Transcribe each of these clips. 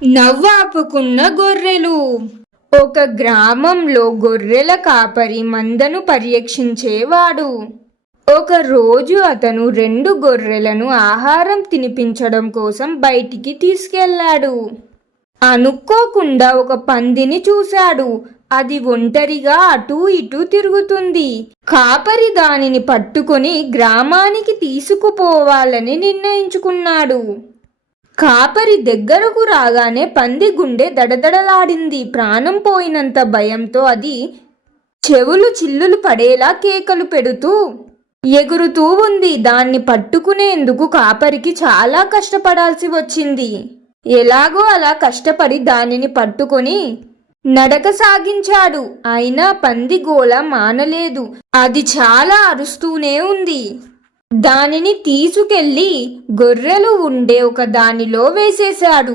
నవ్వాపుకున్న గొర్రెలు. ఒక గ్రామంలో గొర్రెల కాపరి మందను పర్యవేక్షించేవాడు. ఒక రోజు అతను 2 గొర్రెలను ఆహారం తినిపించడం కోసం బయటికి తీసుకెళ్లాడు. అనుకోకుండా ఒక పందిని చూశాడు. అది ఒంటరిగా అటూ ఇటూ తిరుగుతుంది. కాపరి దానిని పట్టుకొని గ్రామానికి తీసుకుపోవాలని నిర్ణయించుకున్నాడు. కాపరి దగ్గరకు రాగానే పంది గుండె దడదడలాడింది. ప్రాణం పోయినంత భయంతో అది చెవులు చిల్లులు పడేలా కేకలు పెడుతూ ఎగురుతూ ఉంది. దాన్ని పట్టుకునేందుకు కాపరికి చాలా కష్టపడాల్సి వచ్చింది. ఎలాగో అలా కష్టపడి దానిని పట్టుకొని నడక సాగించాడు. అయినా పంది గోల మానలేదు. అది చాలా అరుస్తూనే ఉంది. దానిని తీసుకెళ్లి గొర్రెలు ఉండే ఒక దానిలో వేసేశాడు.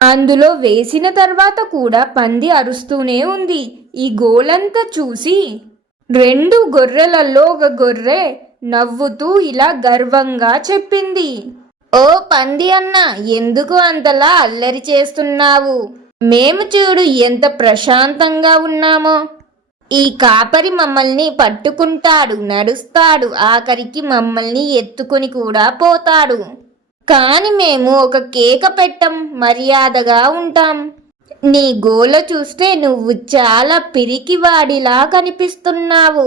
అందులో వేసిన తర్వాత కూడా పంది అరుస్తూనే ఉంది. ఈ గోలంతా చూసి 2 గొర్రెలలో ఒక గొర్రె నవ్వుతూ ఇలా గర్వంగా చెప్పింది, "ఓ పంది అన్న, ఎందుకు అంతలా అల్లరి చేస్తున్నావు? మేము చూడు ఎంత ప్రశాంతంగా ఉన్నామో. ఈ కాపరి మమ్మల్ని పట్టుకుంటాడు, నడుస్తాడు, ఆఖరికి మమ్మల్ని ఎత్తుకుని కూడా పోతాడు. కాని మేము ఒక కేక పెట్టం, మర్యాదగా ఉంటాం. నీ గోల చూస్తే నువ్వు చాలా పిరికివాడిలా కనిపిస్తున్నావు."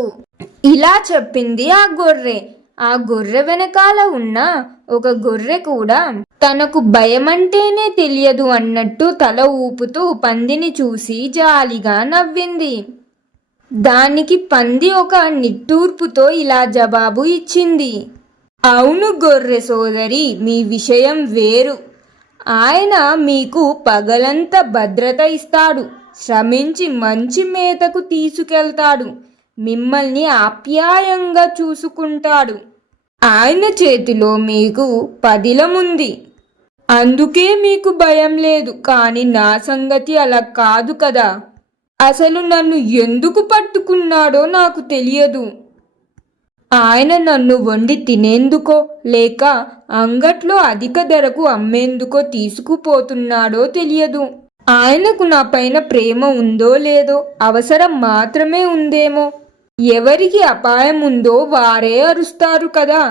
ఇలా చెప్పింది ఆ గొర్రె. ఆ గొర్రె వెనకాల ఉన్న ఒక గొర్రె కూడా తనకు భయమంటేనే తెలియదు అన్నట్టు తల ఊపుతూ పందిని చూసి జాలిగా నవ్వింది. దానికి పంది ఒక నిట్టూర్పుతో ఇలా జవాబు ఇచ్చింది, "అవును గొర్రె సోదరి, మీ విషయం వేరు. ఆయన మీకు పగలంతా భద్రత ఇస్తాడు, శ్రమించి మంచి మేతకు తీసుకెళ్తాడు, మిమ్మల్ని ఆప్యాయంగా చూసుకుంటాడు. ఆయన చేతిలో మీకు పదిలముంది, అందుకే మీకు భయం లేదు. కానీ నా సంగతి అలా కాదు కదా. అసలు నన్ను ఎందుకు పట్టుకున్నాడో నాకు తెలియదు. ఆయన నన్ను వండి తినేందుకో లేక అంగట్లో అధిక ధరకు అమ్మేందుకో తీసుకుపోతున్నాడో తెలియదు. ఆయనకు నా పైన ప్రేమ ఉందో లేదో, అవసరం మాత్రమే ఉందేమో. ఎవరికి అపాయం ఉందో వారే అరుస్తారు కదా.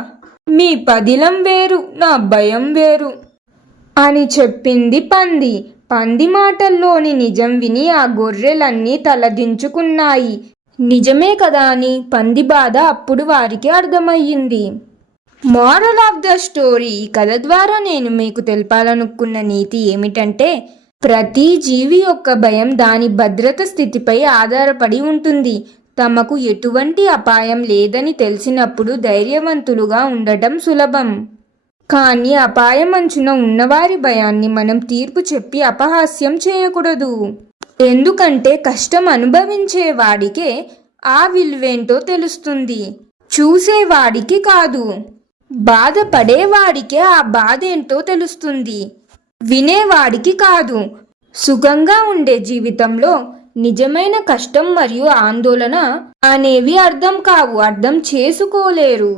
మీ పదిలం వేరు, నా భయం వేరు" అని చెప్పింది పంది. పంది మాటల్లోని నిజం విని ఆ గొర్రెలన్నీ తలదించుకున్నాయి. నిజమే కదా అని పంది బాధ అప్పుడు వారికి అర్థమయ్యింది. మోరల్ ఆఫ్ ద స్టోరీ, ఈ కథ ద్వారా నేను మీకు తెలపాలనుకున్న నీతి ఏమిటంటే, ప్రతి జీవి యొక్క భయం దాని భద్రత స్థితిపై ఆధారపడి ఉంటుంది. తమకు ఎటువంటి అపాయం లేదని తెలిసినప్పుడు ధైర్యవంతులుగా ఉండటం సులభం. కానీ అపాయం అంచున ఉన్నవారి భయాన్ని మనం తీర్పు చెప్పి అపహాస్యం చేయకూడదు. ఎందుకంటే కష్టం అనుభవించేవాడికే ఆ విలువేంటో తెలుస్తుంది, చూసేవాడికి కాదు. బాధపడేవాడికే ఆ బాధ ఏంటో తెలుస్తుంది, వినేవాడికి కాదు. సుఖంగా ఉండే జీవితంలో నిజమైన కష్టం మరియు ఆందోళన అనేవి అర్థం కావు, అర్థం చేసుకోలేరు.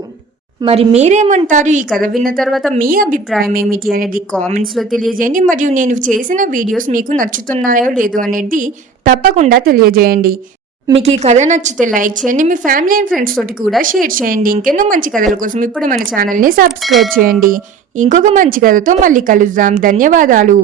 మరి మీరేమంటారు? ఈ కథ విన్న తర్వాత మీ అభిప్రాయం ఏమిటి అనేది కామెంట్స్లో తెలియజేయండి. మరియు నేను చేసిన వీడియోస్ మీకు నచ్చుతున్నాయో లేదో అనేది తప్పకుండా తెలియజేయండి. మీకు ఈ కథ నచ్చితే లైక్ చేయండి, మీ ఫ్యామిలీ అండ్ ఫ్రెండ్స్ తోటి కూడా షేర్ చేయండి. ఇంకెన్నో మంచి కథల కోసం ఇప్పుడు మన ఛానల్ని సబ్స్క్రైబ్ చేయండి. ఇంకొక మంచి కథతో మళ్ళీ కలుద్దాం. ధన్యవాదాలు.